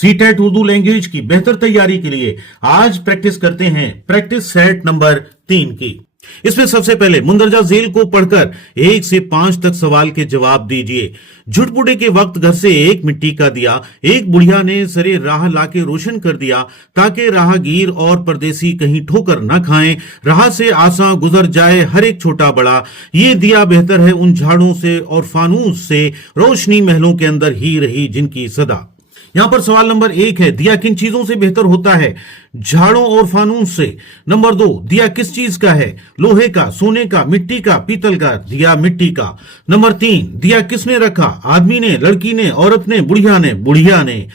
CTET Urdu language की बेहतर तैयारी के लिए आज प्रैक्टिस करते हैं प्रैक्टिस सेट नंबर 3 की। इसमें सबसे पहले मुंदरजा झेल को पढ़कर 1 से 5 तक सवाल के जवाब दीजिए। झुटपुटे के वक्त घर से एक मिट्टी का दिया एक बुढ़िया ने सरे राह लाके रोशन कर दिया, ताकि राहगीर और परदेसी कहीं ठोकर न खाएं, राह से आसान गुजर जाए हर एक छोटा बड़ा। ये दिया बेहतर है उन झाड़ों से और फानूस से, रोशनी महलों के अंदर ही रही जिनकी सदा। यहां पर सवाल नंबर 1 है, दिया किन चीजों से बेहतर होता है? झाड़ों और फानूस से। नंबर 2, दिया किस चीज का है? लोहे का, सोने का, मिट्टी का, पीतल का। दिया मिट्टी का। नंबर 3, दिया किसने रखा? आदमी ने, लड़की ने, औरत ने, बुढ़िया ने? बुढ़िया ने।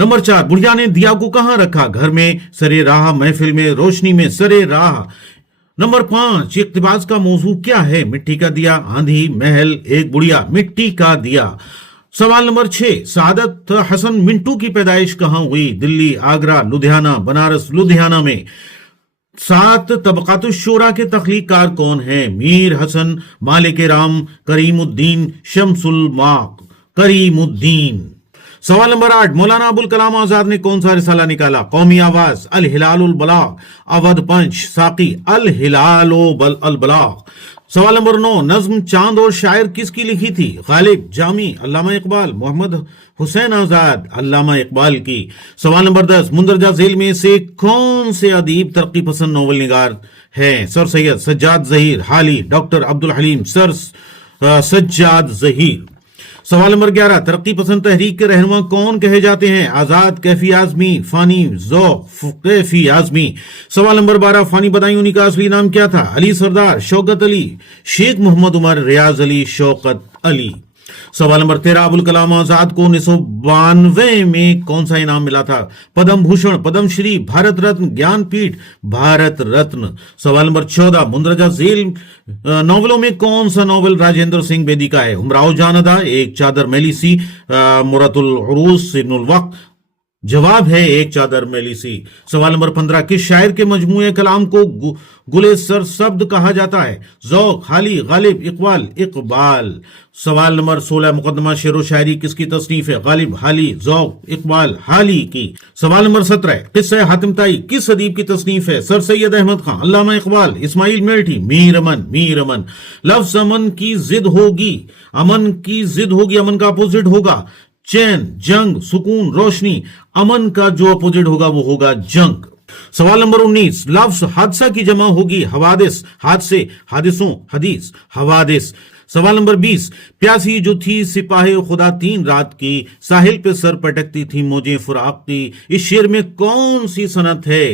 नंबर 4, बुढ़िया ने दिया को कहां रखा? घर में, सरे राह, महफिल में, रोशनी में, सरे राह। नंबर 5, इक्तिबास का मौजू क्या है? मिट्टी का दिया, आंधी, महल, एक बुढ़िया। मिट्टी का दिया। सवाल नंबर 6, सादत हसन मिंटू की पैदाइश कहां हुई? दिल्ली, आगरा, लुधियाना, बनारस। लुधियाना में। 7 तबकातुश शोरा के तख्लीकार कौन है? मीर हसन, मालिक राम, करीमुद्दीन, शमसुल माक। करीमुद्दीन। सवाल नंबर 8, मौलाना अबुल कलाम आजाद ने कौन सा रिसाला निकाला? कौमी आवाज, अल हिलालुल बलाग, अवध पंच, साकी, अल हिलालो अल बलाग। सवाल नंबर 9, नज्म चांद और शायर किसकी लिखी थी? गालिब, जामी, अल्लामा इकबाल, मोहम्मद हुसैन आजाद, अल्लामा इकबाल की। सवाल नंबर 10, मुंदरजा झेल में से कौन से अदीब तरक्की पसंद नोवेल निगार हैं? सर सैयद सज्जाद जहीर, हाली, डॉक्टर अब्दुल हलीम, सर सज्जाद जहीर। सवाल नंबर 11, तरक्की पसंद तहरीक के रहनुमा कौन कहे जाते हैं? आजाद, कैफी आजमी, फानी, ज़ौक़, कैफी आजमी। सवाल नंबर 12, फानी बदायूनी का असली नाम क्या था? अली सरदार, शौकत अली, शेख मोहम्मद उमर, रियाज अली, शौकत अली। सवाल नंबर 13, अबुल कलाम आजाद को 1992 में कौन सा इनाम मिला था? पद्म भूषण, पद्म श्री, भारत रत्न, ज्ञानपीठ, भारत रत्न। सवाल नंबर 14, मुंदरजा झेल नॉवलों में कौन सा नॉवल राजेंद्र सिंह बेदी का है? उमराव जानदा, एक चादर मैली सी, मुरतुल उरूस, सिग्नुल वक्त। जवाब है एक चादर मैली सी। सवाल नंबर 15, किस शायर के मजमूए कलाम को गुले सर शब्द कहा जाता है? ज़ौक़, हाली, गालिब, इकबाल, इकबाल। सवाल नंबर 16, मुकदमा शेर व शायरी किसकी तसनीफ है? गालिब, हाली, ज़ौक़, इकबाल, हाली की। सवाल नंबर 17, किस्सा हातिम ताई किस अदीब की तसनीफ है? सर सैयद अहमद खां, अल्लामा इकबाल, इस्माइल मेल्ठी, मीर अमन, मीर अमन। लफ्ज़ अमन की जिद होगी, अमन की जिद होगी, अमन का अपोजिट होगा चैन, जंग, सुकून, रोशनी। अमन का जो अपोजिट होगा वो होगा जंग। सवाल नंबर 19, लफ्ज हादसा की जमा होगी हवादिस, हादसे, हादिसों, हदीस, हवादिस। सवाल नंबर 20, प्यासी जो थी सिपाही खुदा 3 रात की, साहिल पे सर पटकती थी मौजें फुराक की। इस शेर में कौन सी सनत है?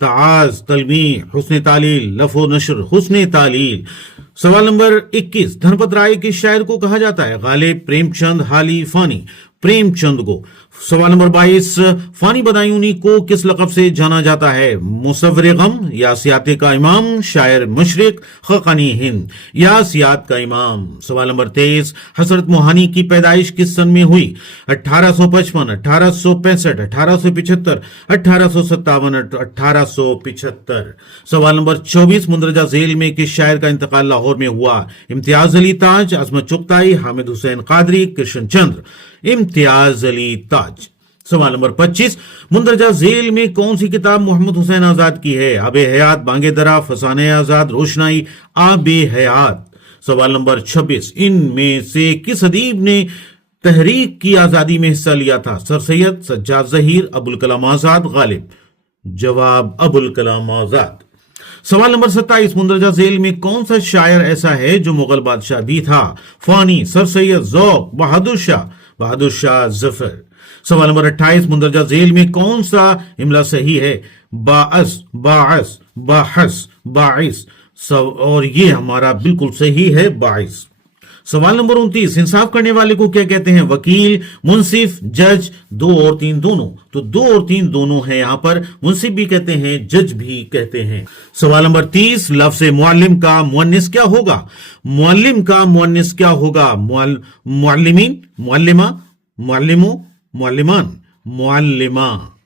ताज, तलमी, हुस्न तालील, लफो नशर, हुस्न तालील। सवाल नंबर 21, धनपत राय किस शायर को कहा जाता है? गालिब, प्रेमचंद, हाली, फानी, प्रेमचंद को। सवाल नंबर 22, फानी बदायूनी को किस लक़ब से जाना जाता है? मुसव्विर गम या सियाते का इमाम, शायर मशरिक, ख़ाक़ानी हिंद या सियात का इमाम। सवाल नंबर 23, हसरत मोहानी की पैदाइश किस सन में हुई? 1855, 1865, 1875, 1857, 1875। सवाल नंबर 24, मुंदरजा झेल में किस शायर का इंतकाल लाहौर में हुआ? इम्तियाज अली ताज, अजमत चुगताई, हामिद हुसैन कादरी, कृष्ण चंद्र। इम्तियाज अली ताज। सवाल नंबर 25, मुंदरजा झेल में कौन सी किताब मोहम्मद हुसैन आजाद की है? आबे हयात, बांगे दरा, फसाने आजाद, रोशनाई, आबे हयात। सवाल नंबर 26, इनमें से किस अदीब ने तहरीक की आजादी में हिस्सा लिया था? सर सैयद, सज्जाद जहीर, अबुल कलाम आजाद, गालिब। जवाब अबुल कलाम आजाद। सवाल नंबर 27, मुंदरजा झेल में कौन सा शायर ऐसा है जो मुगल बादशाह भी था? फानी, सर सैयद, ज़ौक़, बहादुर शाह, बहादुर शाह जफर। सवाल नंबर 28, मुंदरजा झेल में कौन सा इमला सही है? बाअस, बाअस, बाहस, बाइस। और ये हमारा बिल्कुल सही है, बाइस। सवाल नंबर 29, इंसाफ करने वाले को क्या कहते हैं? वकील, मुंसिफ, जज, 2 और 3 दोनों। तो 2 और 3 दोनों है यहां पर, मुंसिफ भी कहते हैं, जज भी कहते हैं। सवाल नंबर 30, लफ्ज़ मुअल्लिम का मुअन्निस क्या होगा? मुअल्लिम का मुअन्निस क्या होगा? मुअल्लिमीन, मुअल्लिमा, मुअल्लिमो, मुअल्लिमान, मुअल्लिमा।